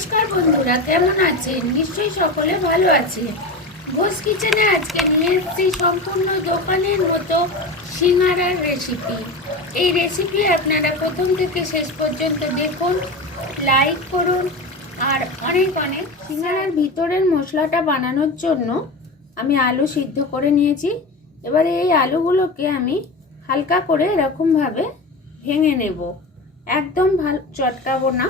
নমস্কার বন্ধুরা, কেমন আছেন? নিশ্চয়ই সকলে ভালো আছে বোস কিচেনে আজকে নিয়ে এসেছি সম্পূর্ণ দোকানের মতো সিঙ্গারার রেসিপি এই রেসিপি আপনারা প্রথম থেকে শেষ পর্যন্ত দেখুন লাইক করুন, আর অনেক অনেক সিঙ্গারার ভিতরের মশলাটা বানানোর জন্য আমি আলু সিদ্ধ করে নিয়েছি। এবারে এই আলুগুলোকে আমি হালকা করে এরকমভাবে ভেঙে নেব। একদম ভালো চটকাবো না।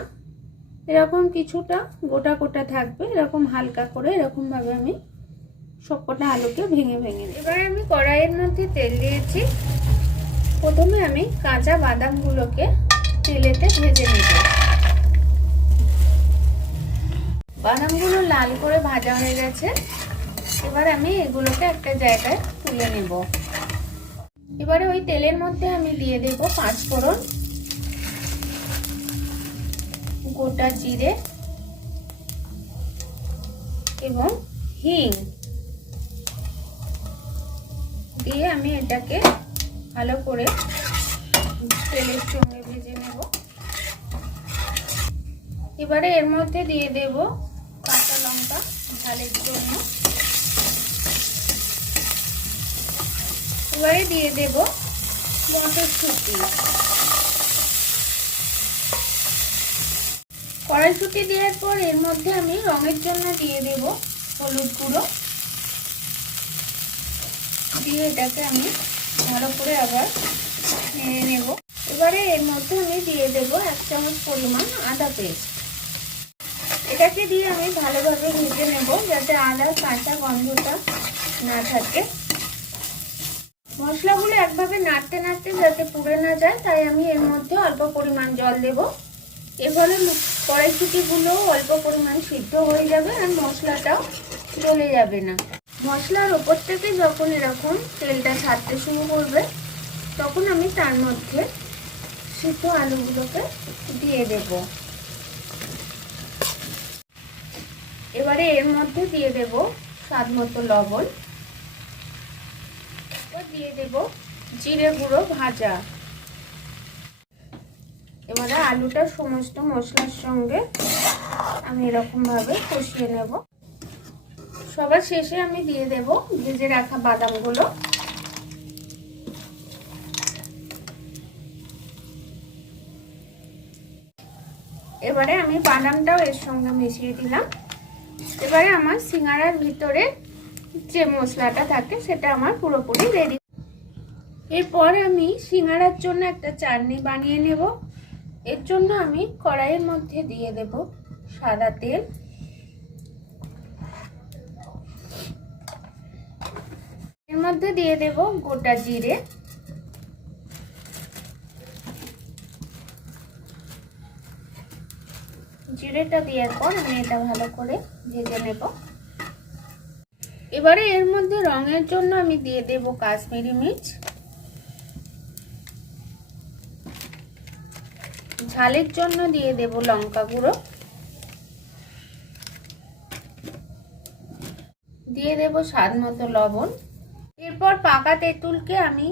এরকম কিছুটা গোটা গোটা থাকবে, এরকম হালকা করে এরকমভাবে আমি সবকটা আলুকে ভেঙে ভেঙে এবার আমি কড়াইয়ের মধ্যে তেল দিয়েছি। প্রথমে আমি কাঁচা বাদামগুলোকে তেলেতে ভেজে নেব। বাদামগুলো লাল করে ভাজা হয়ে গেছে। এবার আমি এগুলোকে একটা জায়গায় তুলে নেব। এবারে ওই তেলের মধ্যে আমি দিয়ে দেব পাঁচ ফোড়ন গোটা জিরে এবং হিং দিয়ে আমি এটাকে ভালো করে তেলের সঙ্গে ভেজে নেব। এবারে এর মধ্যে দিয়ে দেব কাঁচা লঙ্কা ঝালের জন্য। এবারে দিয়ে দেব মটরশুঁটি। কড়াইশুঁটি দেওয়ার পর এর মধ্যে আমি রঙের জন্য দিয়ে দেব হলুদ গুঁড়ো। দিয়ে এটাকে আমি ভালো করে আবার নেড়ে নেব। এবারে এর মধ্যে আমি দিয়ে দেব এক চামচ পরিমাণ আদা পেস্ট। এটাকে দিয়ে আমি ভালোভাবে ভেজে নেব যাতে আদার কাঁচা গন্ধটা না থাকে। মশলাগুলো একভাবে নাড়তে নাড়তে যাতে পুড়ে না যায়, তাই আমি এর মধ্যে অল্প পরিমাণ জল দেব। এর ফলে কড়াইশুটিগুলো অল্প পরিমাণ সিদ্ধ হয়ে যাবে আর মশলাটাও চলে যাবে না। মশলার ওপর থেকে যখন এরকম তেলটা ছাড়তে শুরু করবে, তখন আমি তার মধ্যে সিদ্ধ আলুগুলোকে দিয়ে দেব। এবারে এর মধ্যে দিয়ে দেব স্বাদ মতো লবণ। দিয়ে দেব জিরে গুঁড়ো ভাজা। এবারে আলুটা সমস্ত মশলার সঙ্গে আমি এরকমভাবে কষিয়ে নেব। সবার শেষে আমি দিয়ে দেব ভেজে রাখা বাদামগুলো। এবারে আমি বাদামটাও এর সঙ্গে মিশিয়ে দিলাম। এবারে আমার সিঙ্গারার ভিতরে যে মশলাটা থাকে সেটা আমার পুরোপুরি রেডি এরপর আমি সিঙ্গারার জন্য একটা চাটনি বানিয়ে নেব। এর জন্য আমি কড়াইয়ের মধ্যে দিয়ে দেব সাদা তেল। এর মধ্যে দিয়ে দেব গোটা জিরে। জিরেটা দেওয়ার পর আমি এটা ভালো করে ভেজে নেব। এবারে এর মধ্যে রঙের জন্য আমি দিয়ে দেব কাশ্মীরি মির্চ। ঝালের জন্য দিয়ে দেব লঙ্কা গুঁড়ো। দিয়ে দেব স্বাদ মতো লবণ। এরপর পাকা তেঁতুলকে আমি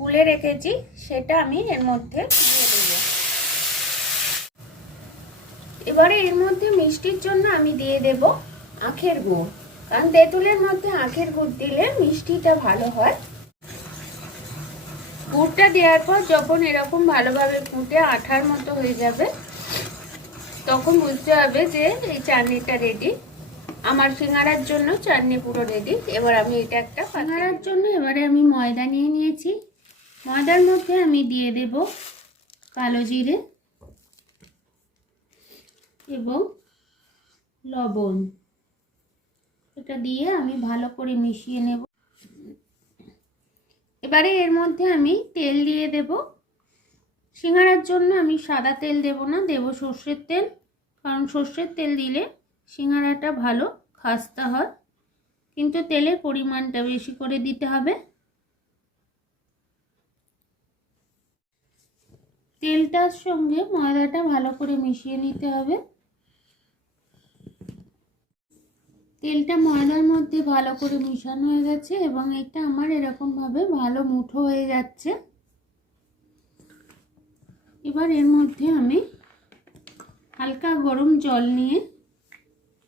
গুলে রেখেছি, সেটা আমি এর মধ্যে দিয়ে দেব। এবারে এর মধ্যে মিষ্টির জন্য আমি দিয়ে দেব আখের গুড়। কারণ তেঁতুলের মধ্যে আখের গুড় দিলে মিষ্টিটা ভালো হয়। গুড়টা দেওয়ার পর যখন এরকম ভালোভাবে ফুটে আঠার মতো হয়ে যাবে, তখন বুঝতে হবে যে এই চাটনিটা রেডি আমার সিঙ্গারার জন্য চাটনি পুরো রেডি এবার আমি এটা একটা সিঙ্গারার জন্য এবারে আমি ময়দা নিয়ে নিয়েছি। ময়দার মধ্যে আমি দিয়ে দেব কালো জিরে এবং লবণ। এটা দিয়ে আমি ভালো করে মিশিয়ে নেব। এবারে এর মধ্যে আমি তেল দিয়ে দেব। সিঙ্গারার জন্য আমি সাদা তেল দেব না, দেব সর্ষের তেল। কারণ সর্ষের তেল দিলে সিঙ্গারাটা ভালো, খাস্তা হয়। কিন্তু তেলের পরিমাণটা বেশি করে দিতে হবে। তেলটার সঙ্গে ময়দাটা ভালো করে মিশিয়ে নিতে হবে। তেলটা ময়দার মধ্যে ভালো করে মিশানো হয়ে গেছে এবং এটা আমার এরকমভাবে ভালো মুঠো হয়ে যাচ্ছে। এবার এর মধ্যে আমি হালকা গরম জল নিয়ে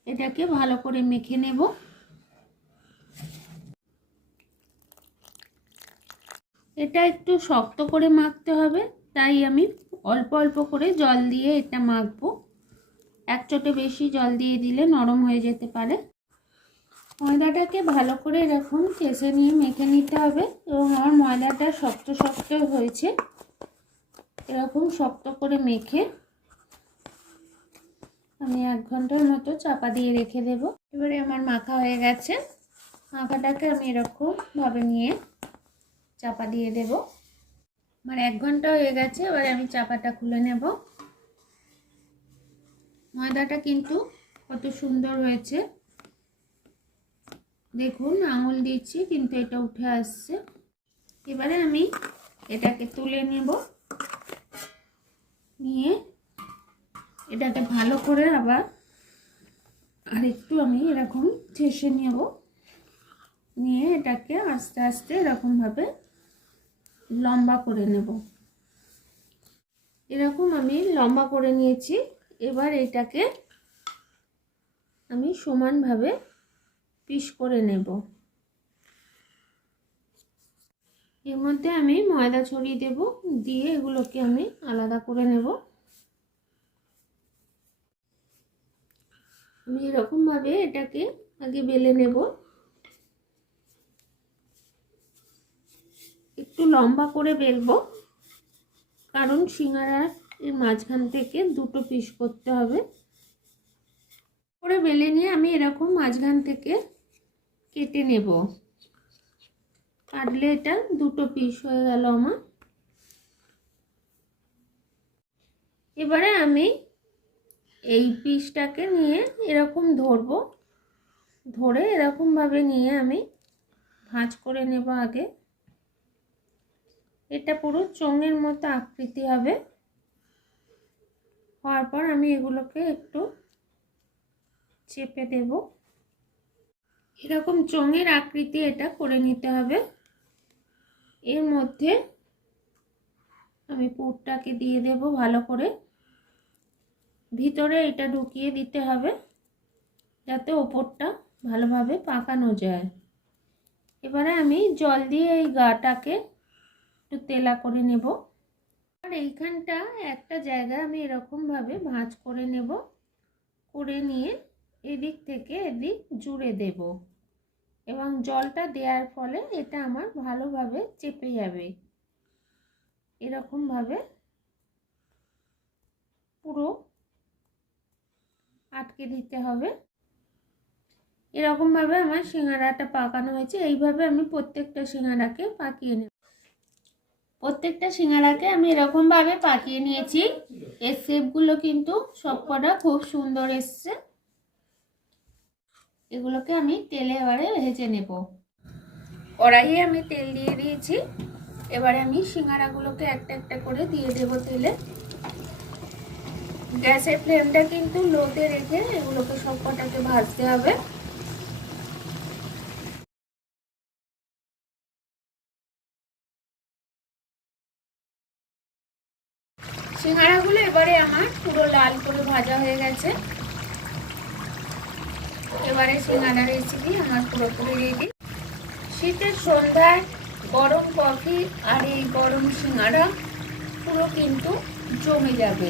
এটাকে ভালো করে মেখে নেব। এটা একটু শক্ত করে মাখতে হবে, তাই আমি অল্প অল্প করে জল দিয়ে এটা মাখবো। এক চোটে বেশি জল দিয়ে দিলে নরম হয়ে যেতে পারে। ময়দাটাকে ভালো করে এরকম চেষে নিয়ে মেখে নিতে হবে এবং আমার ময়দাটা শক্ত শক্ত হয়েছে। এরকম শক্ত করে মেখে আমি এক ঘণ্টার মতো চাপা দিয়ে রেখে দেব। এবারে আমার মাখা হয়ে গেছে। মাখাটাকে আমি এরকম ভাবে নিয়ে চাপা দিয়ে দেব। আমার এক ঘণ্টা হয়ে গেছে, এবারে আমি চাপাটা খুলে নেব। ময়দাটা কিন্তু কত সুন্দর হয়েছে। দেখুন, আঙুল দিচ্ছি, কিন্তু এটা উঠে আসছে। এবারে আমি এটাকে তুলে নেব। নিয়ে এটাকে ভালো করে আবার আর একটু আমি এরকম ঠেসে নেব। নিয়ে এটাকে আস্তে আস্তে এরকমভাবে লম্বা করে নেব। এরকম আমি লম্বা করে নিয়েছি। এবার এটাকে আমি সমানভাবে পিস করে নেব। এর মধ্যে আমি ময়দা ছড়িয়ে দেব, দিয়ে এগুলোকে আমি আলাদা করে নেব। আমি এরকমভাবে এটাকে আগে বেলে নেব। একটু লম্বা করে বেলবো, কারণ সিঙ্গারার এর মাঝখান থেকে দুটো পিস করতে হবে। করে বেলে নিয়ে আমি এরকম মাঝখান থেকে কেটে নেব। কাটলে এটা দুটো পিস হয়ে গেল আমার। এবারে আমি এই পিসটাকে নিয়ে এরকম ধরবো। ধরে এরকমভাবে নিয়ে আমি ভাঁজ করে নেব আগে। এটা পুরো চোঙের মতো আকৃতি হবে। হওয়ার পর আমি এগুলোকে একটু চেপে দেব। এরকম চোঙের আকৃতি এটা করে নিতে হবে। এর মধ্যে আমি পুরটাকে দিয়ে দেব ভালো করে। ভিতরে এটা ঢুকিয়ে দিতে হবে যাতে ওপরটা ভালোভাবে পাকানো যায়। এবারে আমি জল দিয়ে এই গাটাকে একটু তেলা করে নেব। আর এইখানটা একটা জায়গায় আমি এরকমভাবে ভাঁজ করে নেব, করে নিয়ে এদিক থেকে এদিক জুড়ে দেব। এবং জলটা দেওয়ার ফলে এটা আমার ভালোভাবে চেপে যাবে। এরকমভাবে পুরো আটকে দিতে হবে। এরকমভাবে আমার সিঙ্গারাটা পাকানো হয়েছে। এইভাবে আমি প্রত্যেকটা সিঙ্গারাকে পাকিয়ে নেব। প্রত্যেকটা সিঙ্গারাকে আমি এরকমভাবে পাকিয়ে নিয়েছি। এর শেপগুলো কিন্তু সবকটা খুব সুন্দর এসছে। এগুলোকে আমি তেলে এবারে ভেজে নেব। কড়াইয়ে আমি তেল দিয়ে দিয়েছি। এবারে আমি সিঙ্গারাগুলোকে একটা একটা করে দিয়ে দেব তেলে। গ্যাসের ফ্লেমটা কিন্তু লোতে রেখে এগুলোকে সব কটাকে ভাজতে হবে। সিঙ্গারাগুলো এবারে আমার পুরো লাল করে ভাজা হয়ে গেছে। এবারে সিঙ্গারা রেসিপি আমার পুরোপুরি রেডি শীতের সন্ধ্যায় গরম কফি আর এই গরম সিঙ্গারা পুরো কিন্তু জমে যাবে।